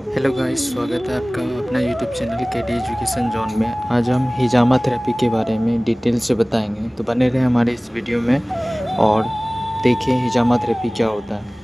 Hello guys, स्वागत है आपका अपना YouTube channel KD education zone में। आज हम हिजामा थेरेपी के बारे में डिटेल से बताएंगे, तो बने रहें हमारे इस वीडियो में और देखिए हिजामा थेरेपी क्या होता है।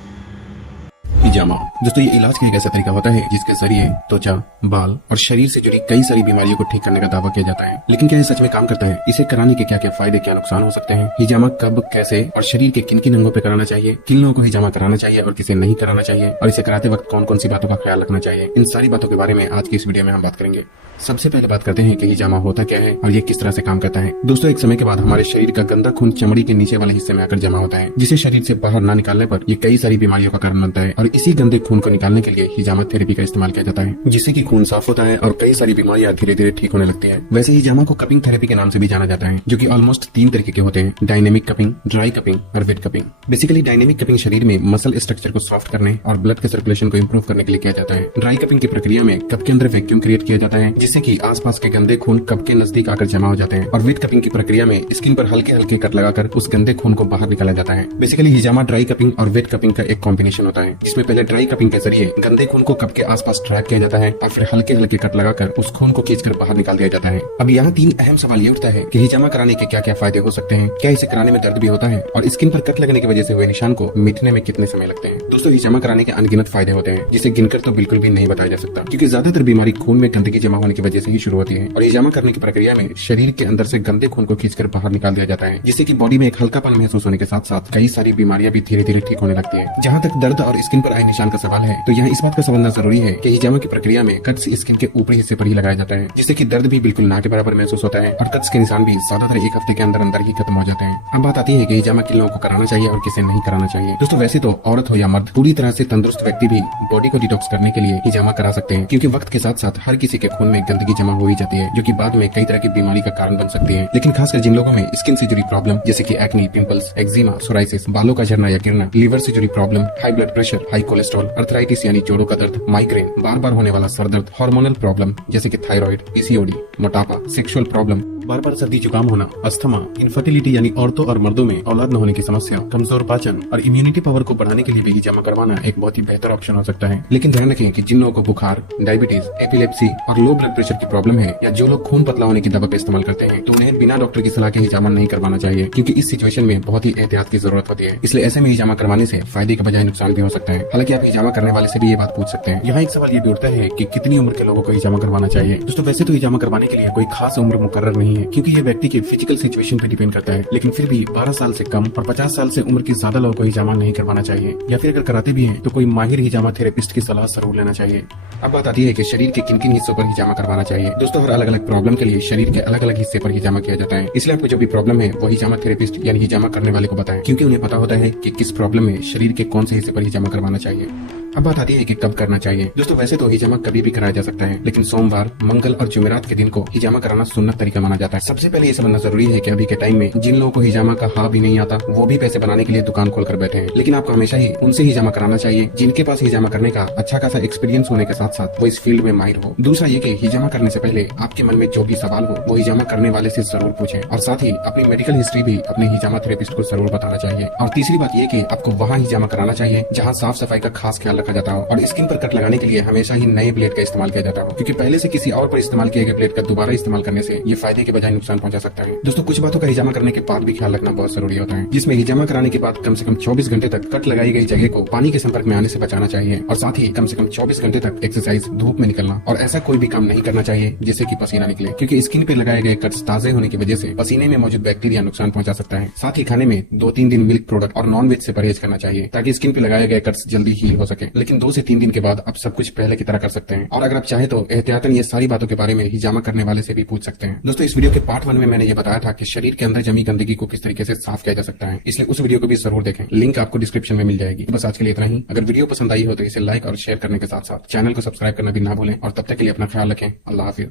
हिजामा दोस्तों ये इलाज का एक ऐसा तरीका होता है जिसके जरिए त्वचा, बाल और शरीर से जुड़ी कई सारी बीमारियों को ठीक करने का दावा किया जाता है। लेकिन क्या ये सच में काम करता है? इसे कराने के क्या क्या फायदे, क्या नुकसान हो सकते हैं? हिजामा कब, कैसे और शरीर के किन किन अंगों पे कराना चाहिए? किन लोगों को हिजामा कराना चाहिए और किसे नहीं कराना चाहिए? और इसे कराते वक्त कौन कौन सी बातों का ख्याल रखना चाहिए? इन सारी बातों के बारे में आज की इस वीडियो में हम बात करेंगे। सबसे पहले बात करते हैं कि हिजामा होता क्या है और ये किस तरह से काम करता है। दोस्तों एक समय के बाद हमारे शरीर का गंदा खून चमड़ी के नीचे वाले हिस्से में आकर जमा होता है, जिसे शरीर से बाहर ना निकालने पर ये कई सारी बीमारियों का कारण बनता है। और इसी गंदे खून को निकालने के लिए हिजामा थेरेपी का इस्तेमाल किया जाता है, जिससे कि खून साफ होता है और कई सारी बीमारियां धीरे धीरे ठीक होने लगती है। वैसे हिजामा को कपिंग थेरेपी के नाम से भी जाना जाता है, जो कि ऑलमोस्ट 3 तरीके के होते हैं: डायनेमिक कपिंग, ड्राई कपिंग और wet cupping. Basically dynamic cupping शरीर में मसल स्ट्रक्चर को सॉफ्ट करने और ब्लड के सर्कुलेशन को इम्प्रूव करने के लिए किया जाता है। ड्राई कपिंग की प्रक्रिया में कप के अंदर वैक्यूम क्रिएट किया जाता है, जिससे कि आसपास के गंदे खून कप के नजदीक आकर जमा हो जाते हैं। और वेट कपिंग की प्रक्रिया में स्किन पर हल्के हल्के कट लगाकर उस गंदे खून को बाहर निकाला जाता है। बेसिकली हिजामा ड्राई कपिंग और वेट कपिंग का एक कॉम्बिनेशन होता है, जिसमें पहले ड्राई कपिंग के जरिए गंदे खून को कप के आसपास ट्रैप किया जाता है और फिर हल्के हल्के कट लगाकर उस खून को खींचकर बाहर निकाल दिया जाता है। अब यहाँ 3 अहम सवाल ये उठता है कि हिजामा कराने के क्या क्या फायदे हो सकते हैं, क्या इसे कराने में दर्द भी होता है और स्किन पर कट लगने की वजह से हुए निशान को मिटने में कितने समय लगते हैं। दोस्तों हिजामा कराने के अनगिनत फायदे होते हैं, जिसे गिनकर तो बिल्कुल भी नहीं बताया जा सकता, क्योंकि ज्यादातर बीमारी खून में गंदगी जमा होने की वजह से ही शुरू होती है। और हिजामा करने की प्रक्रिया में शरीर के अंदर से गंदे खून को खींचकर बाहर निकाल दिया जाता है, जिससे कि बॉडी में एक हल्कापन महसूस होने के साथ साथ कई सारी बीमारियां भी धीरे धीरे ठीक होने लगती है। जहाँ तक दर्द और स्किन पर आए निशान का सवाल है, तो यहाँ इस बात का समझना जरूरी है कि हिजामा की प्रक्रिया में कट्स स्किन के ऊपरी हिस्से पर ही लगाया जाता है, जिससे कि दर्द भी बिल्कुल ना के बराबर महसूस होता है और कट्स के निशान भी ज्यादातर 1 हफ्ते के अंदर अंदर ही खत्म हो जाते हैं। अब बात आती है कि हिजामा किन लोगों को कराना चाहिए और किसे नहीं कराना चाहिए। दोस्तों वैसे तो औरत हो या मर्द, पूरी तरह से तंदुरुस्त व्यक्ति भी बॉडी को डिटॉक्स करने के लिए हिजामा करा सकते हैं, क्योंकि वक्त के साथ साथ हर किसी के खून में गंदगी जमा हो ही जाती है, जो कि बाद में कई तरह की बीमारी का कारण बन सकती है। लेकिन खासकर जिन लोगों में स्किन से जुड़ी प्रॉब्लम जैसे कि एक्ने, पिंपल्स, एक्जिमा, सोराइसिस, बालों का झड़ना या गिरना, लीवर से जुड़ी problem, high blood pressure, high cholesterol, arthritis यानी जोड़ों का दर्द, माइग्रेन, बार बार होने वाला सर दर्द, हार्मोनल प्रॉब्लम जैसे कि थायराइड, पीसीओडी, मोटापा, सेक्सुअल प्रॉब्लम, बार बार सर्दी जुकाम होना, अस्थमा, इनफर्टिलिटी यानी औरतों और मर्दों में औलाद न होने की समस्या, कमजोर पाचन और इम्यूनिटी पावर को बढ़ाने के लिए भी हिजामा करवाना एक बहुत ही बेहतर ऑप्शन हो सकता है। लेकिन ध्यान रखें कि जिन लोगों को बुखार, डायबिटीज, एपिलेप्सी और लो ब्लड प्रेशर की प्रॉब्लम है, या जो लोग खून पतला होने की दवा का इस्तेमाल करते हैं, तो उन्हें बिना डॉक्टर की सलाह के हिजामा नहीं करवाना चाहिए, क्योंकि इस सिचुएशन में बहुत ही एहतियात की जरूरत होती है। इसलिए ऐसे में हिजामा करवाने से फायदे के बजाय नुकसान भी हो सकता है। हालांकि आप हिजामा करने वाले से भी ये बात पूछ सकते हैं। यहाँ एक सवाल ये भी उठता है कि कितनी उम्र के लोगों को हिजामा करवाना चाहिए। दोस्तों वैसे तो हिजामा करवाने के लिए कोई खास उम्र मुकर्रर नहीं है, क्योंकि ये व्यक्ति के फिजिकल सिचुएशन पर डिपेंड करता है। लेकिन फिर भी 12 साल से कम और 50 साल से उम्र के ज्यादा लोगों को हिजामा नहीं करवाना चाहिए, या फिर अगर कराते भी हैं तो कोई माहिर हिजामा थेरेपिस्ट की सलाह जरूर लेना चाहिए। अब बात आती है कि शरीर के किन किन हिस्सों पर हिजामा करवाना चाहिए। दोस्तों हर अलग अलग प्रॉब्लम के लिए शरीर के अलग अलग हिस्से पर हिजामा किया जाता है, इसलिए आपको जो भी प्रॉब्लम है वो हिजामा थेरेपिस्ट यानी हिजामा करने वाले को बताएं, क्योंकि उन्हें पता होता है कि किस प्रॉब्लम में शरीर के कौन से हिस्से पर हिजामा करवाना चाहिए। अब बात आती है कि कब करना चाहिए। दोस्तों वैसे तो हिजामा कभी भी कराया जा सकता है, लेकिन सोमवार, मंगल और जुमेरात के दिन को हिजामा कराना सुन्नत तरीका माना जाता है। सबसे पहले ये समझना जरूरी है कि अभी के टाइम में जिन लोगों को हिजामा का हा भी नहीं आता, वो भी पैसे बनाने के लिए दुकान खोलकर बैठे हैं। लेकिन आपको हमेशा ही उनसे हिजामा कराना चाहिए जिनके पास हिजामा करने का अच्छा खासा एक्सपीरियंस होने के साथ साथ वो इस फील्ड में माहिर हो। दूसरा ये कि हिजामा करने से पहले आपके मन में जो भी सवाल हो वो हिजामा करने वाले से जरूर पूछें, और साथ ही अपनी मेडिकल हिस्ट्री भी अपने हिजामा थेरेपिस्ट को जरूर बताना चाहिए। और तीसरी बात ये कि आपको वहाँ हिजामा कराना चाहिए जहाँ साफ सफाई का खास ख्याल रखा जाता हो, और स्किन पर कट लगाने के लिए हमेशा ही नए ब्लेड का इस्तेमाल किया जाता हो, क्योंकि पहले से किसी और पर इस्तेमाल किए गए ब्लेड का दोबारा इस्तेमाल करने से ये फायदे के बजाय नुकसान पहुंचा सकता है। दोस्तों कुछ बातों का हिजामा करने के बाद भी ख्याल रखना बहुत जरूरी होता है, जिसमें हिजामा कराने के बाद कम से कम 24 घंटे तक कट लगाई गई जगह को पानी के संपर्क में आने से बचाना चाहिए, और साथ ही कम से कम 24 घंटे तक एक्सरसाइज, धूप में निकलना और ऐसा कोई भी काम नहीं करना चाहिए जिससे कि पसीना निकले, क्योंकि स्किन पे लगाए गए कट्स ताजे होने की वजह से पसीने में मौजूद बैक्टीरिया नुकसान पहुंचा सकता है। साथ ही खाने में 2-3 दिन मिल्क प्रोडक्ट और नॉन वेज से परहेज करना चाहिए, ताकि स्किन पे लगाए गए कट्स जल्दी हील हो सके। लेकिन 2 से 3 दिन के बाद आप सब कुछ पहले की तरह कर सकते हैं, और अगर आप चाहे तो एहतियातन ये सारी बातों के बारे में हिजामा करने वाले से भी पूछ सकते हैं। दोस्तों इस वीडियो के पार्ट 1 में मैंने ये बताया था कि शरीर के अंदर जमी गंदगी को किस तरीके से साफ किया जा सकता है, इसलिए उस वीडियो को भी जरूर देखें, लिंक आपको डिस्क्रिप्शन में मिल जाएगी। बस आज के लिए इतना ही। अगर वीडियो पसंद आई हो तो इसे लाइक और शेयर करने के साथ साथ चैनल को सब्सक्राइब करना भी ना भूलें, और तब तक के लिए अपना ख्याल रखें। अल्लाह हाफिज।